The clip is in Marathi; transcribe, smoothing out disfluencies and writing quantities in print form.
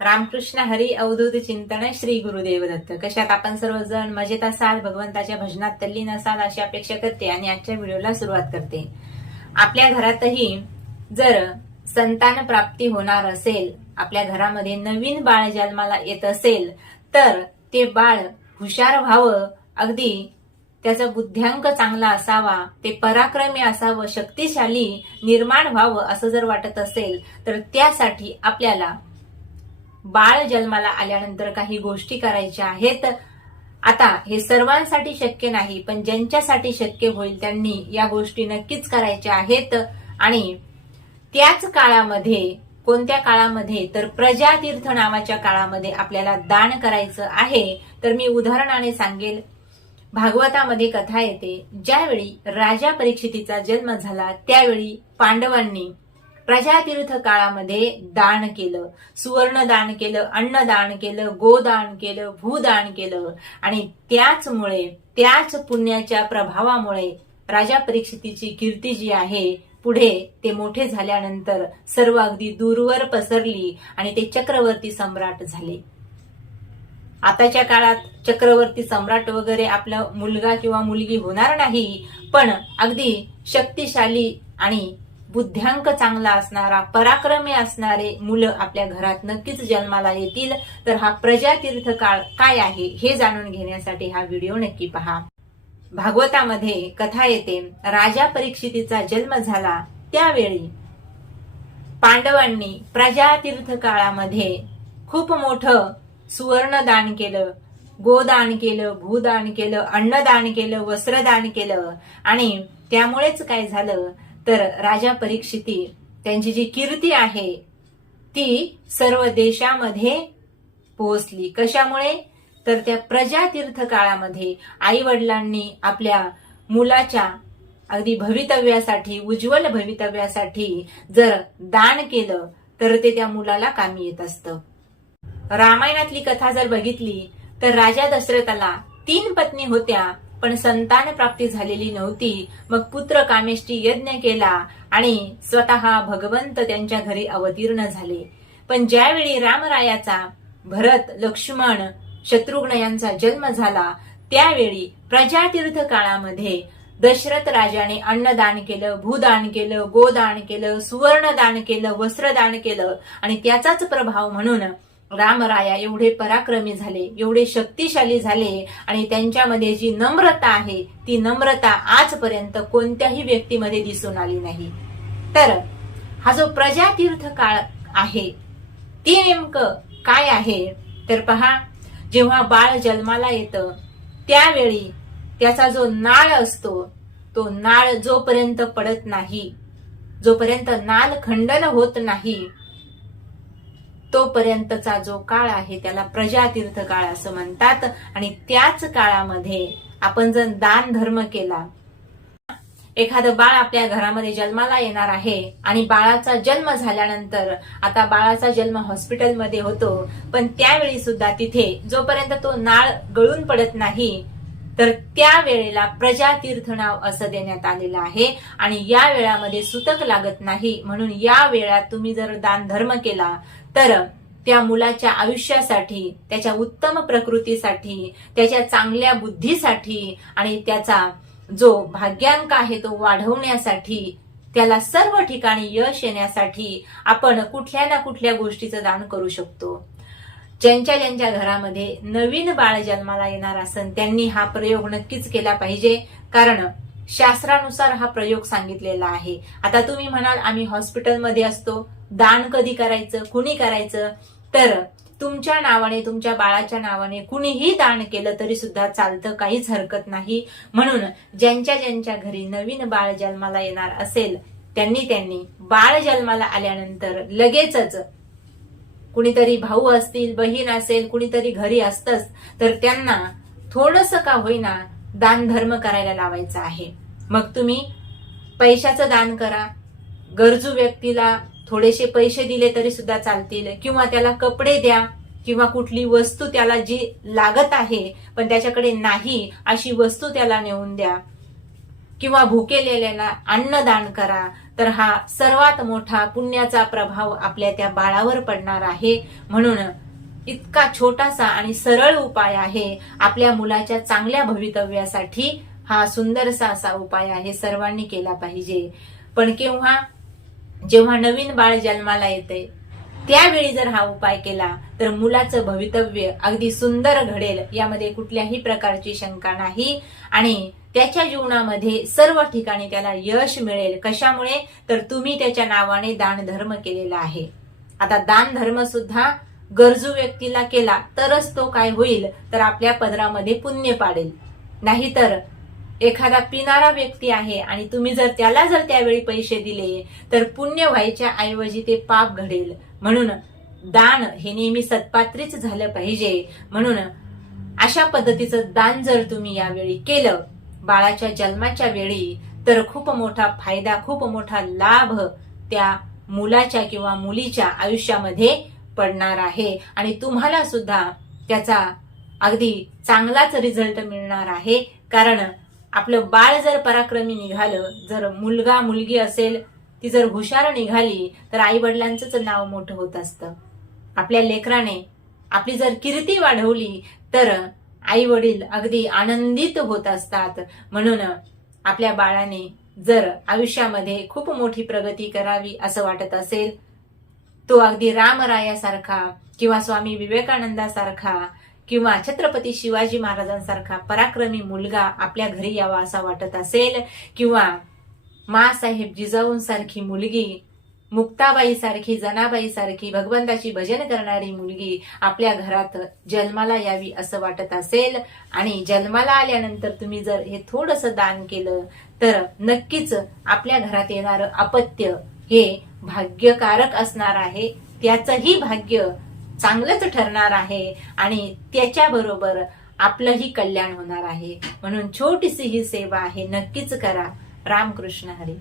रामकृष्ण हरी अवधूत चिंतन श्री गुरुदेव दत्त. कशात आपण सर्वजण मजेत असाल, भगवंताच्या भजनात तल्लीन असाल अशी अपेक्षा करते आणि आजच्या व्हिडिओला सुरुवात करते. आपल्या घरातही जर संतान प्राप्ती होणार असेल, आपल्या घरामध्ये नवीन बाळ जन्माला येत असेल तर ते बाळ हुशार व्हावं, अगदी त्याचा बुद्ध्यांक चांगला असावा, ते पराक्रमी असावं, शक्तिशाली निर्माण व्हावं असं जर वाटत असेल तर त्यासाठी आपल्याला बाळ जन्माला आल्यानंतर काही गोष्टी करायच्या आहेत. आता हे सर्वांसाठी शक्य नाही, पण ज्यांच्यासाठी शक्य होईल त्यांनी या गोष्टी नक्कीच करायच्या आहेत. आणि त्याच काळामध्ये, कोणत्या काळामध्ये तर प्रजातीर्थ नावाच्या काळामध्ये आपल्याला दान करायचं आहे. तर मी उदाहरणाने सांगेल. भागवतामध्ये कथा येते, ज्यावेळी राजा परीक्षितीचा जन्म झाला त्यावेळी पांडवांनी प्रजातीर्थ काळामध्ये दान केलं, सुवर्ण दान केलं, अन्नदान केलं, गोदान केलं, भूदान केलं. आणि त्याचमुळे, त्याच पुण्याच्या प्रभावामुळे राजा परीक्षितीची कीर्ती जी आहे पुढे ते मोठे झाल्यानंतर सर्व अगदी दूरवर पसरली आणि ते चक्रवर्ती सम्राट झाले. आताच्या काळात चक्रवर्ती सम्राट वगैरे आपला मुलगा किंवा मुलगी होणार नाही, पण अगदी शक्तिशाली आणि बुद्ध्यांक चांगला असणारा, पराक्रमी असणारे मुलं आपल्या घरात नक्कीच जन्माला येतील. तर हा प्रजातीर्थ काळ काय आहे हे जाणून घेण्यासाठी हा व्हिडिओ नक्की पहा. भागवतामध्ये कथा येते, राजा परीक्षितीचा जन्म झाला त्यावेळी पांडवांनी प्रजातीर्थ काळामध्ये खूप मोठं सुवर्ण दान केलं, गोदान केलं, भूदान केलं, अन्नदान केलं, वस्त्रदान केलं. आणि त्यामुळेच काय झालं तर राजा परीक्षिती, त्यांची जी कीर्ती आहे ती सर्व देशामध्ये पोहोचली. कशामुळे तर त्या प्रजातीर्थ काळामध्ये आई वडिलांनी आपल्या मुलाच्या अगदी भवितव्यासाठी, उज्ज्वल भवितव्यासाठी जर दान केलं तर ते त्या मुलाला कामी येत असतं. रामायणातली कथा जर बघितली तर राजा दशरथाला 3 पत्नी होत्या, पण संतान प्राप्ती झालेली नव्हती. मग पुत्र कामेष्टी यज्ञ केला आणि स्वतः भगवंत त्यांच्या घरी अवतीर्ण झाले. पण ज्यावेळी रामरायाचा भरत, लक्ष्मण, शत्रुघ्न यांचा जन्म झाला त्यावेळी प्रजातीर्थ काळामध्ये दशरथ राजाने अन्नदान केलं, भूदान केलं, गोदान केलं, सुवर्णदान केलं, वस्त्रदान केलं. आणि त्याचाच प्रभाव म्हणून रामराया एवढे पराक्रमी झाले, एवढे शक्तिशाली झाले. आणि त्यांच्यामध्ये जी नम्रता आहे ती नम्रता आजपर्यंत कोणत्याही व्यक्तीमध्ये दिसून आली नाही. तर हा जो प्रजातीर्थ काळ आहे ती नेमकं काय आहे तर पहा, जेव्हा बाळ जन्माला येतं त्यावेळी त्याचा जो नाळ असतो तो नाळ जोपर्यंत पडत नाही, जोपर्यंत नाल खंडन होत नाही तोपर्यंतचा जो काळ आहे त्याला प्रजातीर्थ काळ असं म्हणतात. आणि त्याच काळामध्ये आपण जर दान धर्म केला, एखादं बाळ आपल्या घरामध्ये जन्माला येणार आहे आणि बाळाचा जन्म झाल्यानंतर, आता बाळाचा जन्म हॉस्पिटलमध्ये होतो, पण त्यावेळी सुद्धा तिथे जोपर्यंत तो नाळ गळून पडत नाही तर त्या वेळेला प्रजातीर्थ नाव असं देण्यात आलेलं आहे. आणि या वेळामध्ये सुतक लागत नाही, म्हणून या वेळात तुम्ही जर दान धर्म केला तर त्या मुलाच्या आयुष्यासाठी, त्याच्या उत्तम प्रकृतीसाठी, त्याच्या चांगल्या बुद्धीसाठी आणि त्याचा जो भाग्यांक आहे तो वाढवण्यासाठी, त्याला सर्व ठिकाणी यश येण्यासाठी आपण कुठल्या ना कुठल्या गोष्टीचं दान करू शकतो. ज्यांच्या ज्यांच्या घरामध्ये नवीन बाळ जन्माला येणार असेल त्यांनी हा प्रयोग नक्कीच केला पाहिजे, कारण शास्त्रानुसार हा प्रयोग सांगितलेला आहे. आता तुम्ही म्हणाल आम्ही हॉस्पिटलमध्ये असतो, दान कधी करायचं, कुणी करायचं? तर तुमच्या नावाने, तुमच्या बाळाच्या नावाने कुणीही दान केलं तरी सुद्धा चालतं, काहीच हरकत नाही. म्हणून ज्यांच्या ज्यांच्या घरी नवीन बाळ जन्माला येणार असेल त्यांनी बाळ जन्माला आल्यानंतर लगेचच, कुणीतरी भाऊ असतील, बहीण असेल, कुणीतरी घरी असतंच, तर त्यांना थोडंसं का होईना दान धर्म करायला लावायचं आहे. मग तुम्ही पैशाचं दान करा, गरजू व्यक्तीला थोडेसे पैसे दिले तरी सुद्धा चालतील, किंवा त्याला कपडे द्या, किंवा कुठली वस्तू त्याला जी लागत आहे पण त्याच्याकडे नाही अशी वस्तू त्याला नेऊन द्या, किंवा भुकेलेल्याला अन्नदान करा. तर हा सर्वात मोठा पुण्याचा प्रभाव आपल्या त्या बाळावर पडणार आहे. म्हणून इतका छोटासा आणि सरळ उपाय आहे आपल्या मुलाच्या चांगल्या भवितव्यासाठी. हा सुंदरसा असा उपाय आहे, सर्वांनी केला पाहिजे. पण जेव्हा नवीन बाळ जन्माला येते त्यावेळी जर हा उपाय केला तर मुलाचं भवितव्य अगदी सुंदर घडेल, यामध्ये कुठल्याही प्रकारची शंका नाही. आणि त्याच्या जीवनामध्ये सर्व ठिकाणी त्याला यश मिळेल. कशामुळे? तर तुम्ही त्याच्या नावाने दानधर्म केलेला आहे. आता दानधर्म सुद्धा गरजू व्यक्तीला केला तरच तो काय होईल, तर आपल्या पदरामध्ये पुण्य पाडेल. नाहीतर एखादा पिणारा व्यक्ती आहे आणि तुम्ही जर त्याला त्यावेळी पैसे दिले तर पुण्य व्हायच्या ऐवजी ते पाप घडेल. म्हणून दान हे नेहमी सत्पात्रीच झालं पाहिजे. म्हणून अशा पद्धतीचं दान जर तुम्ही यावेळी केलं बाळाच्या जन्माच्या वेळी, तर खूप मोठा फायदा, खूप मोठा लाभ त्या मुलाच्या किंवा मुलीच्या आयुष्यामध्ये पडणार आहे. आणि तुम्हाला सुद्धा त्याचा अगदी चांगलाच रिझल्ट मिळणार आहे. कारण आपलं बाळ जर पराक्रमी निघालं, जर मुलगा मुलगी असेल ती जर हुशार निघाली, तर आई वडिलांचंच नाव मोठं होत असतं. आपल्या लेकराने आपली जर कीर्ती वाढवली तर आई वडील अगदी आनंदित होत असतात. म्हणून आपल्या बाळाने जर आयुष्यामध्ये खूप मोठी प्रगती करावी असं वाटत असेल, तो अगदी रामरायासारखा किंवा स्वामी विवेकानंदासारखा किंवा छत्रपती शिवाजी महाराजांसारखा पराक्रमी मुलगा आपल्या घरी यावा असा वाटत असेल, किंवा माँसाहेब जिजाऊंसारखी मुलगी, मुक्ताबाई सारखी, जनाबाई सारखी भगवंताची भजन करणारी मुलगी आपल्या घरात जन्माला यावी असं वाटत असेल, आणि जन्माला आल्यानंतर तुम्ही जर हे थोडंसं दान केलं तर नक्कीच आपल्या घरात येणारं अपत्य हे भाग्यकारक असणार आहे. त्याचंही भाग्य चांगलंच ठरणार आहे आणि त्याच्याबरोबर आपलंही कल्याण होणार आहे. म्हणून छोटीशी ही सेवा आहे, नक्कीच करा. रामकृष्ण हरी.